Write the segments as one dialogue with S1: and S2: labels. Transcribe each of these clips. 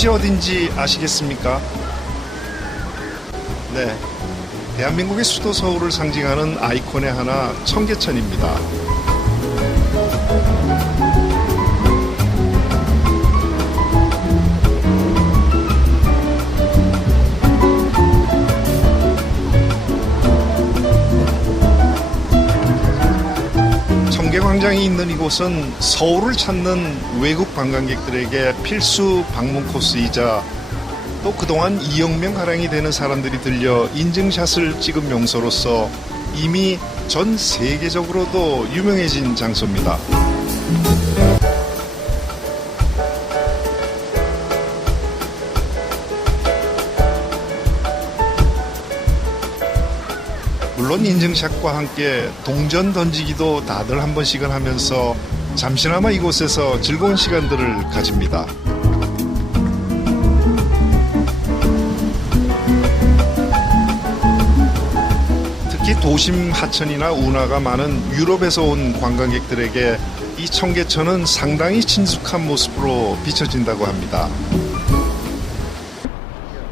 S1: 이곳이 어딘지 아시겠습니까? 네. 대한민국의 수도 서울을 상징하는 아이콘의 하나 청계천입니다. 광장이 있는 이곳은 서울을 찾는 외국 관광객들에게 필수 방문 코스이자 또 그동안 2억 명 가량이 되는 사람들이 들려 인증샷을 찍은 명소로서 이미 전 세계적으로도 유명해진 장소입니다. 물론 인증샷과 함께 동전 던지기도 다들 한 번씩은 하면서 잠시나마 이곳에서 즐거운 시간들을 가집니다. 특히 도심 하천이나 운하가 많은 유럽에서 온 관광객들에게 이 청계천은 상당히 친숙한 모습으로 비춰진다고 합니다.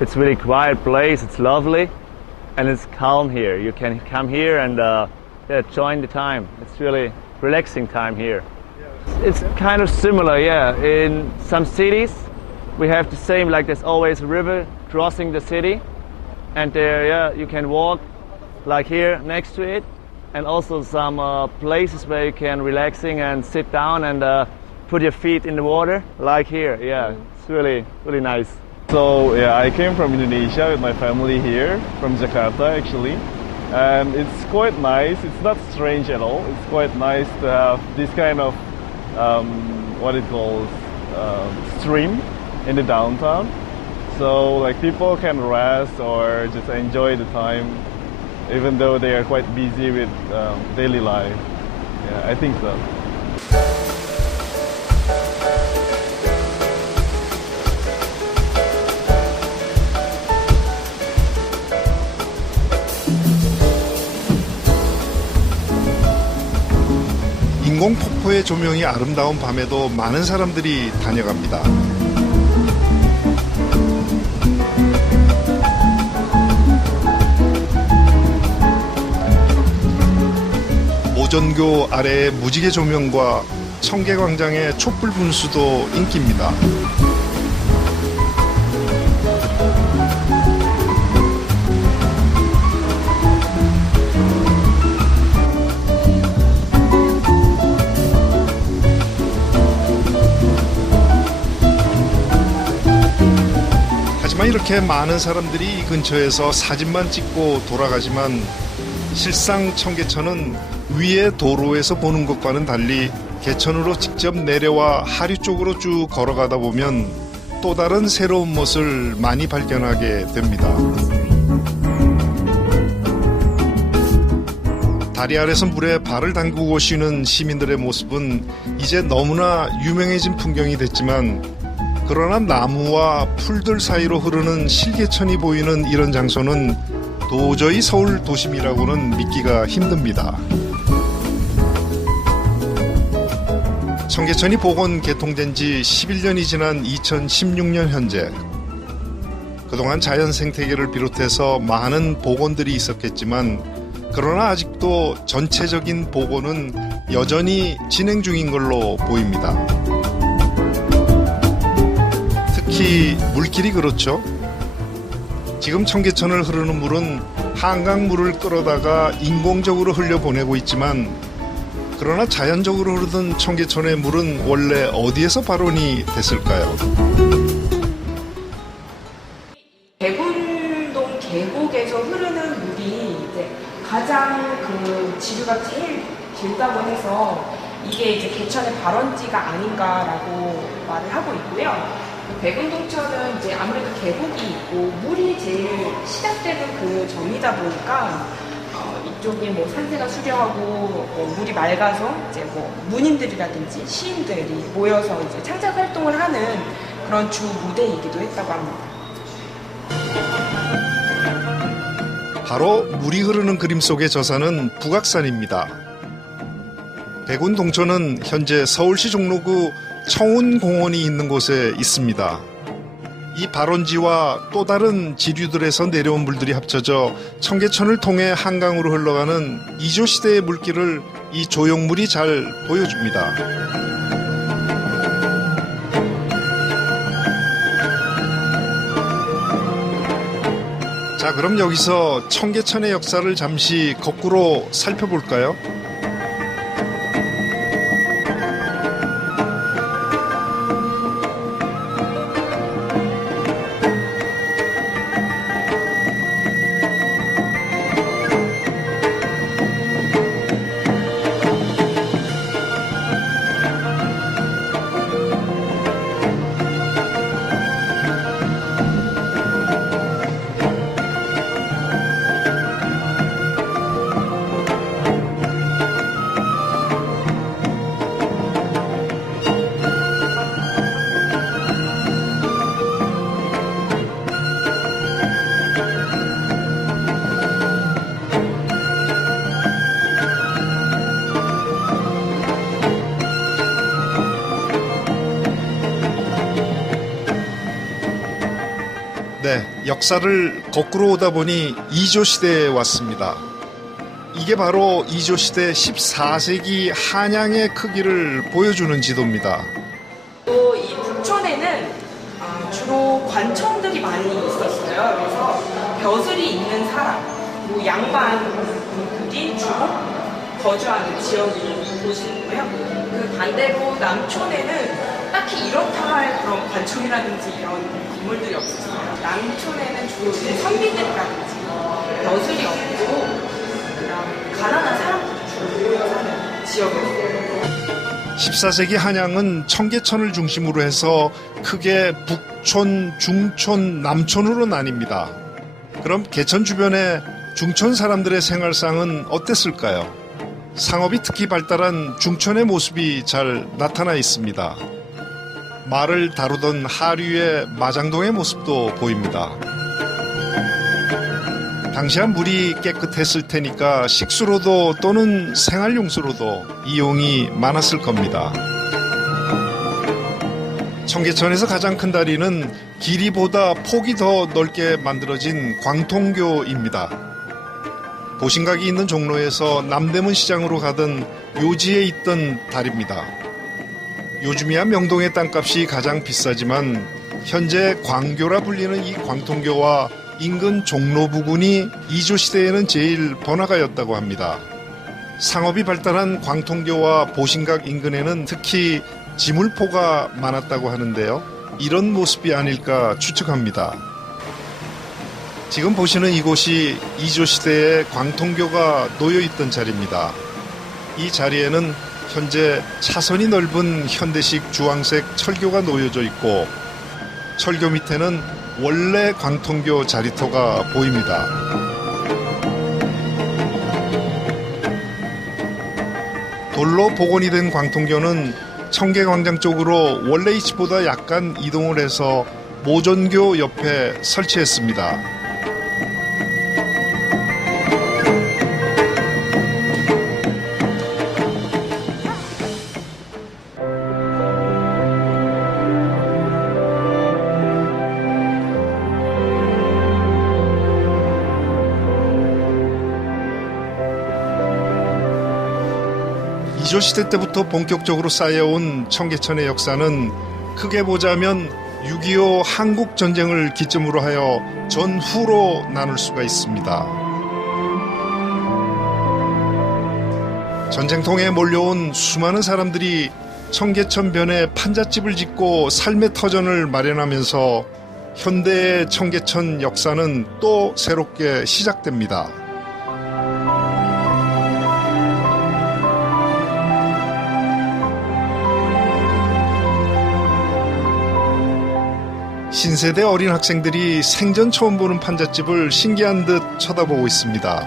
S2: It's really quiet place. It's lovely, and it's calm here. You can come here and uh, yeah, join the time. It's really relaxing time here. It's kind of similar, yeah. In some cities, we have the same. Like there's always a river crossing the city, and there, yeah, you can walk like here next to it, and also some uh, places where you can relaxing and sit down and uh, put your feet in the water, like here. Yeah, it's really really nice.
S3: So yeah, I came from Indonesia with my family here, from Jakarta actually. And it's quite nice. It's not strange at all. It's quite nice to have this kind of um, what it calls um stream in the downtown. So like people can rest or just enjoy the time, even though they are quite busy with um, daily life. Yeah, I think so.
S1: 인공 폭포의 조명이 아름다운 밤에도 많은 사람들이 다녀갑니다. 오전교 아래의 무지개 조명과 청계광장의 촛불 분수도 인기입니다. 이렇게 많은 사람들이 이 근처에서 사진만 찍고 돌아가지만 실상 청계천은 위의 도로에서 보는 것과는 달리 개천으로 직접 내려와 하류 쪽으로 쭉 걸어가다 보면 또 다른 새로운 멋을 많이 발견하게 됩니다. 다리 아래서 물에 발을 담그고 쉬는 시민들의 모습은 이제 너무나 유명해진 풍경이 됐지만 그러나 나무와 풀들 사이로 흐르는 실개천이 보이는 이런 장소는 도저히 서울 도심이라고는 믿기가 힘듭니다. 청계천이 복원 개통된 지 11년이 지난 2016년 현재 그동안 자연 생태계를 비롯해서 많은 복원들이 있었겠지만 그러나 아직도 전체적인 복원은 여전히 진행 중인 걸로 보입니다. 특히 물길이 그렇죠. 지금 청계천을 흐르는 물은 한강물을 끌어다가 인공적으로 흘려보내고 있지만 그러나 자연적으로 흐르던 청계천의 물은 원래 어디에서 발원이 됐을까요?
S4: 대군동 계곡에서 흐르는 물이 이제 가장 그 지류가 제일 길다고 해서 이게 이제 개천의 발원지가 아닌가라고 말을 하고 있고요. 백운동천은 이제 아무래도 계곡이 있고 물이 제일 시작되는 그 점이다 보니까 어, 이쪽이 뭐 산세가 수려하고 뭐 물이 맑아서 이제 뭐 문인들이라든지 시인들이 모여서 이제 창작 활동을 하는 그런 주 무대이기도 했다고 합니다.
S1: 바로 물이 흐르는 그림 속의 저산은 북악산입니다. 백운 동천은 현재 서울시 종로구 청운공원이 있는 곳에 있습니다. 이 발원지와 또 다른 지류들에서 내려온 물들이 합쳐져 청계천을 통해 한강으로 흘러가는 이조 시대의 물길을 이 조형물이 잘 보여줍니다. 자, 그럼 여기서 청계천의 역사를 잠시 거꾸로 살펴볼까요? 역사를 거꾸로 오다 보니 이조 시대에 왔습니다. 이게 바로 이조 시대 14세기 한양의 크기를 보여주는 지도입니다.
S4: 또 이 북촌에는 아, 주로 관청들이 많이 있었어요. 그래서 벼슬이 있는 사람, 뭐 양반들이 주로 거주하는 지역이 도시고요. 그 반대로 남촌에는 딱히 이렇다 할 그런 관청이라든지 이런 건물들이 없었어요. 남촌에는 주로 선비들이라든지 벼슬이 없고 가난한 사람들이 주로 지역이었어요.
S1: 14세기 한양은 청계천을 중심으로 해서 크게 북촌, 중촌, 남촌으로 나뉩니다. 그럼 개천 주변의 중촌 사람들의 생활상은 어땠을까요? 상업이 특히 발달한 중촌의 모습이 잘 나타나 있습니다. 말을 다루던 하류의 마장동의 모습도 보입니다. 당시야 물이 깨끗했을 테니까 식수로도 또는 생활용수로도 이용이 많았을 겁니다. 청계천에서 가장 큰 다리는 길이보다 폭이 더 넓게 만들어진 광통교입니다. 보신각이 있는 종로에서 남대문 시장으로 가던 요지에 있던 다리입니다. 요즘이야 명동의 땅값이 가장 비싸지만 현재 광교라 불리는 이 광통교와 인근 종로 부근이 이조 시대에는 제일 번화가였다고 합니다. 상업이 발달한 광통교와 보신각 인근에는 특히 지물포가 많았다고 하는데요. 이런 모습이 아닐까 추측합니다. 지금 보시는 이곳이 이조 시대의 광통교가 놓여 있던 자리입니다. 이 자리에는 현재 차선이 넓은 현대식 주황색 철교가 놓여져 있고 철교 밑에는 원래 광통교 자리터가 보입니다. 돌로 복원이 된 광통교는 청계광장 쪽으로 원래 위치보다 약간 이동을 해서 모전교 옆에 설치했습니다. 이조 시대 때부터 본격적으로 쌓여온 청계천의 역사는 크게 보자면 6.25 한국 전쟁을 기점으로 하여 전후로 나눌 수가 있습니다. 전쟁통에 몰려온 수많은 사람들이 청계천 변에 판잣집을 짓고 삶의 터전을 마련하면서 현대의 청계천 역사는 또 새롭게 시작됩니다. 신세대 어린 학생들이 생전 처음 보는 판잣집을 신기한 듯 쳐다보고 있습니다.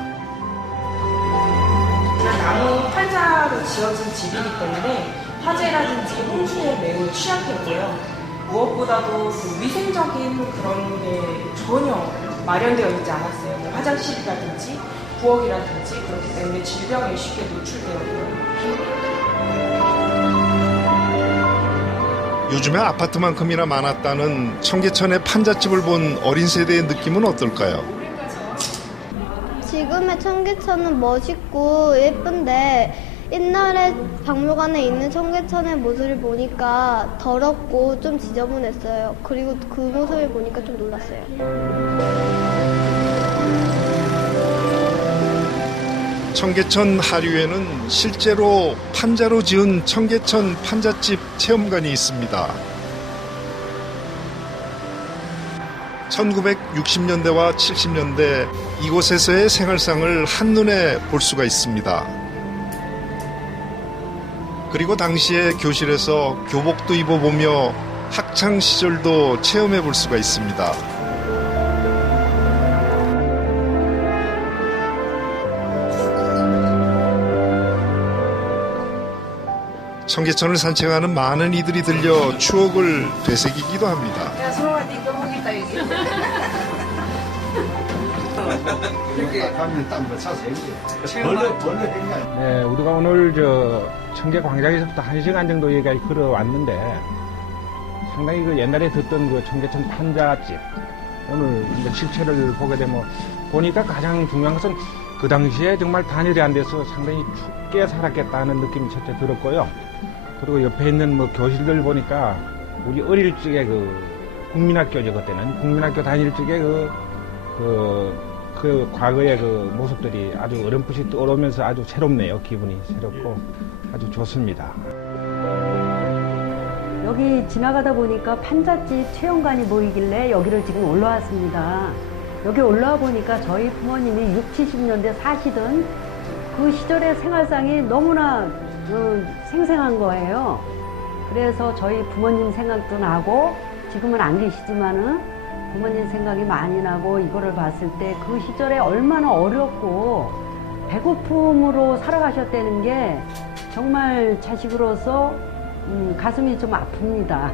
S4: 나무 판자로 지어진 집이기 때문에 화재라든지 홍수에 매우 취약했고요. 무엇보다도 그 위생적인 그런 게 전혀 마련되어 있지 않았어요. 뭐 화장실이라든지 부엌이라든지 그렇기 때문에 질병에 쉽게 노출되었고요.
S1: 요즘에 아파트만큼이나 많았다는 청계천의 판잣집을 본 어린 세대의 느낌은 어떨까요?
S5: 지금의 청계천은 멋있고 예쁜데 옛날에 박물관에 있는 청계천의 모습을 보니까 더럽고 좀 지저분했어요. 그리고 그 모습을 보니까 좀 놀랐어요.
S1: 청계천 하류에는 실제로 판자로 지은 청계천 판잣집 체험관이 있습니다. 1960년대와 70년대 이곳에서의 생활상을 한눈에 볼 수가 있습니다. 그리고 당시에 교실에서 교복도 입어보며 학창 시절도 체험해 볼 수가 있습니다. 청계천을 산책하는 많은 이들이 들려 추억을 되새기기도 합니다.
S4: 야, 소롱아, 니도 하겠다, 여기.
S6: 네, 우리가 오늘 저 청계 광장에서부터 한 시간 정도 여기까지 걸어왔는데 상당히 그 옛날에 듣던 그 청계천 판자집 오늘 이제 실체를 보게 되면 보니까 가장 중요한 것은 그 당시에 정말 단열이 안 돼서 상당히 춥게 살았겠다는 느낌이 첫째 들었고요. 그리고 옆에 있는 뭐 교실들 보니까 우리 어릴 적에 그 국민학교죠 그때는 국민학교 다닐 적에 그, 그, 그 과거의 그 모습들이 아주 어렴풋이 떠오르면서 아주 새롭네요. 기분이 새롭고 아주 좋습니다.
S7: 여기 지나가다 보니까 판잣집 체험관이 보이길래 여기를 지금 올라왔습니다. 여기 올라와 보니까 저희 부모님이 6, 70년대 사시던 그 시절의 생활상이 너무나 어, 생생한 거예요. 그래서 저희 부모님 생각도 나고 지금은 안 계시지만은 부모님 생각이 많이 나고 이거를 봤을 때 그 시절에 얼마나 어렵고 배고픔으로 살아가셨다는 게 정말 자식으로서 음, 가슴이 좀 아픕니다.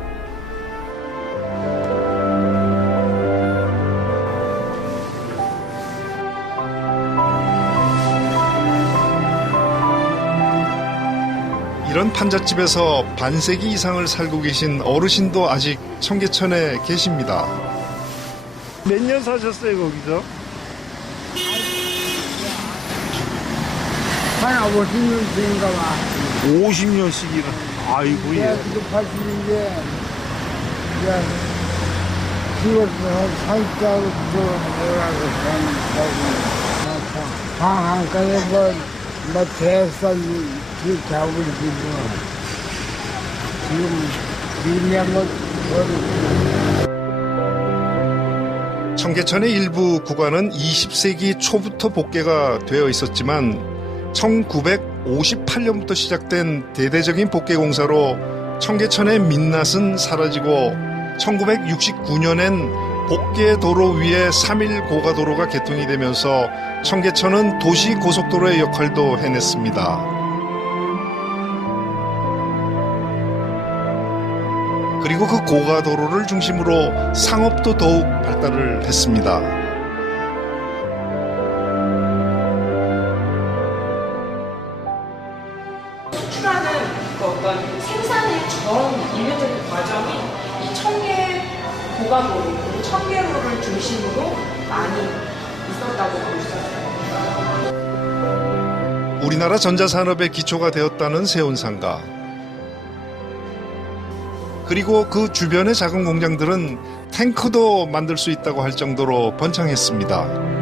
S1: 이런 판잣집에서 반세기 이상을 살고 계신 어르신도 아직 청계천에 계십니다.
S8: 몇 년 사셨어요 거기서?
S9: 한 50년 된가 봐.
S8: 50년씩이나 아이고 예.
S9: 그때 80인데, 이제, 죽어서 살자고 뭐라고 하는 방한가에 뭐, 뭐, 대선, 그 잡을 지고, 지금, 밀면 뭐,
S1: 청계천의 일부 구간은 20세기 초부터 복개가 되어 있었지만 1958년부터 시작된 대대적인 복개 공사로 청계천의 민낯은 사라지고 1969년엔 복개 도로 위에 3일 고가도로가 개통이 되면서 청계천은 도시 고속도로의 역할도 해냈습니다. 그리고 그 고가도로를 중심으로 상업도 더욱 발달을 했습니다.
S4: 수출하는 그 어떤 생산의 전 인류적인 과정이 이 청계 고가도로, 그리고 청계로를 중심으로 많이 있었다고 볼 수 있어요.
S1: 우리나라 전자산업의 기초가 되었다는 세운상가. 그리고 그 주변의 작은 공장들은 탱크도 만들 수 있다고 할 정도로 번창했습니다.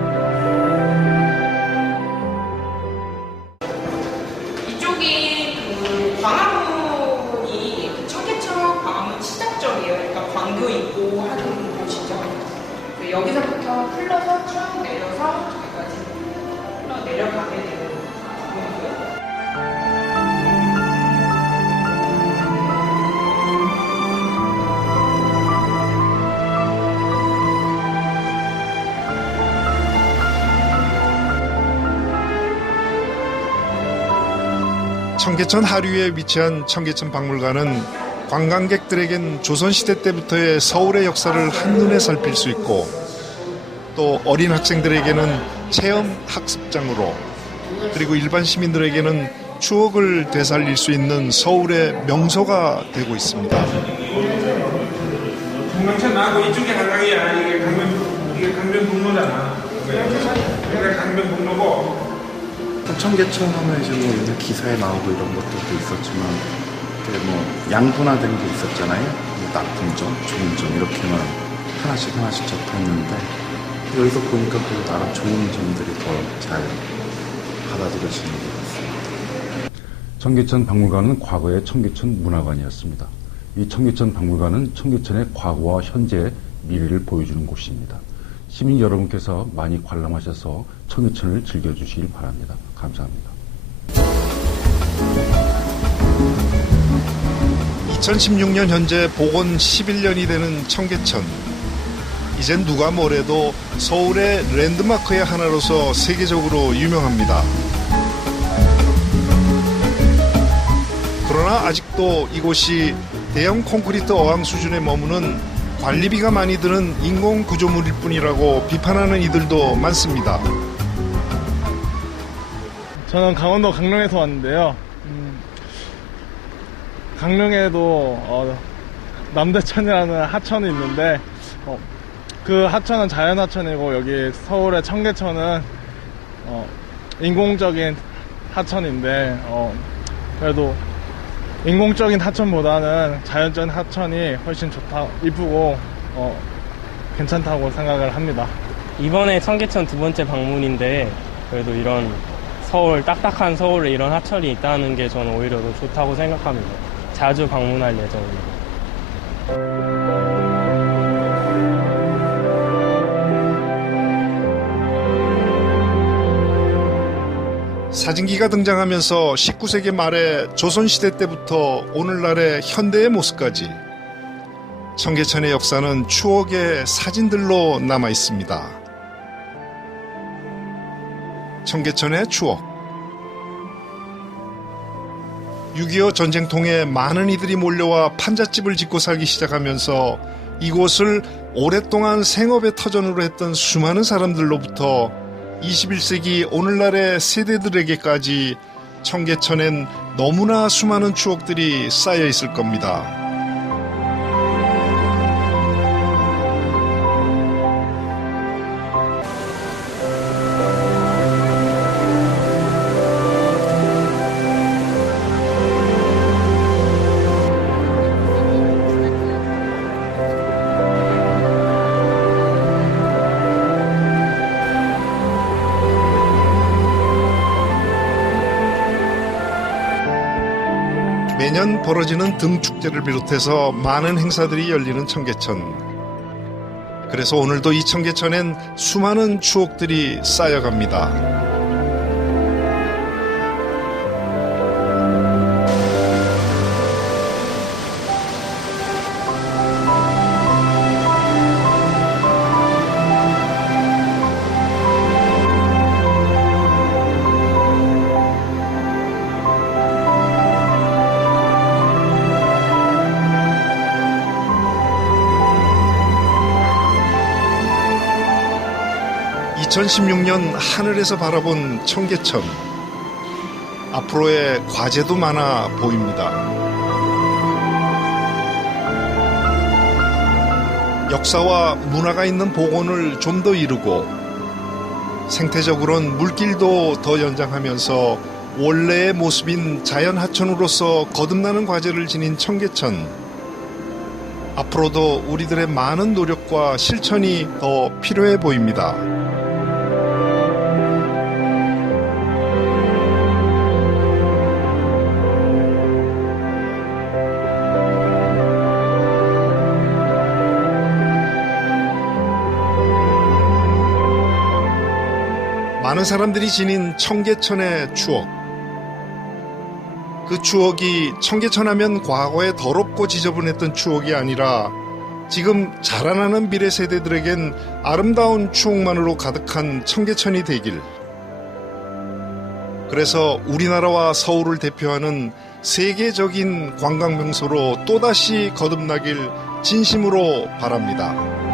S4: 청계천
S1: 하류에 위치한 청계천 박물관은 관광객들에겐 조선시대 때부터의 서울의 역사를 한눈에 살필 수 있고 또 어린 학생들에게는 체험 학습장으로 그리고 일반 시민들에게는 추억을 되살릴 수 있는 서울의 명소가 되고 있습니다.
S10: 나고 이쪽에 한강이야. 이게 강변 이게 강변북로잖아. 그러니까 강변북로고
S11: 청계천 하면 이제 뭐 옛날 기사에 나오고 이런 것들도 있었지만 뭐 양분화된 게 있었잖아요. 뭐 나쁜 점, 좋은 점 이렇게만 하나씩 하나씩 적혀있는데 여기서 보니까 그 나름 좋은 점들이 더 잘 받아들여지는 것 같습니다.
S12: 청계천 박물관은 과거의 청계천 문화관이었습니다. 이 청계천 박물관은 청계천의 과거와 현재, 미래를 보여주는 곳입니다. 시민 여러분께서 많이 관람하셔서 청계천을 즐겨주시길 바랍니다. 감사합니다.
S1: 2016년 현재 복원 11년이 되는 청계천. 이젠 누가 뭐래도 서울의 랜드마크의 하나로서 세계적으로 유명합니다. 그러나 아직도 이곳이 대형 콘크리트 어항 수준에 머무는 관리비가 많이 드는 인공 구조물일 뿐이라고 비판하는 이들도 많습니다.
S3: 저는 강원도 강릉에서 왔는데요. 음, 강릉에도 어, 남대천이라는 하천이 있는데 어, 그 하천은 자연 하천이고 여기 서울의 청계천은 어, 인공적인 하천인데 어, 그래도 인공적인 하천보다는 자연적인 하천이 훨씬 좋다, 이쁘고 어, 괜찮다고 생각을 합니다.
S13: 이번에 청계천 두 번째 방문인데 그래도 이런 서울 딱딱한 서울에 이런 하천이 있다는 게 저는 오히려 더 좋다고 생각합니다. 자주 방문할 예정입니다.
S1: 사진기가 등장하면서 19세기 말에 조선시대 때부터 오늘날의 현대의 모습까지 청계천의 역사는 추억의 사진들로 남아 있습니다. 청계천의 추억. 6.25 전쟁 통해 많은 이들이 몰려와 판잣집을 짓고 살기 시작하면서 이곳을 오랫동안 생업의 터전으로 했던 수많은 사람들로부터 21세기 오늘날의 세대들에게까지 청계천엔 너무나 수많은 추억들이 쌓여 있을 겁니다. 벌어지는 등축제를 비롯해서 많은 행사들이 열리는 청계천. 그래서 오늘도 이 청계천엔 수많은 추억들이 쌓여갑니다. (2016년) 하늘에서 바라본 청계천 앞으로의 과제도 많아 보입니다. 역사와 문화가 있는 복원을 좀 더 이루고 생태적으로는 물길도 더 연장하면서 원래의 모습인 자연 하천으로서 거듭나는 과제를 지닌 청계천. 앞으로도 우리들의 많은 노력과 실천이 더 필요해 보입니다. 많은 사람들이 지닌 청계천의 추억. 그 추억이 청계천 하면 과거에 더럽고 지저분했던 추억이 아니라 지금 자라나는 미래 세대들에겐 아름다운 추억만으로 가득한 청계천이 되길. 그래서 우리나라와 서울을 대표하는 세계적인 관광 명소로 또다시 거듭나길 진심으로 바랍니다.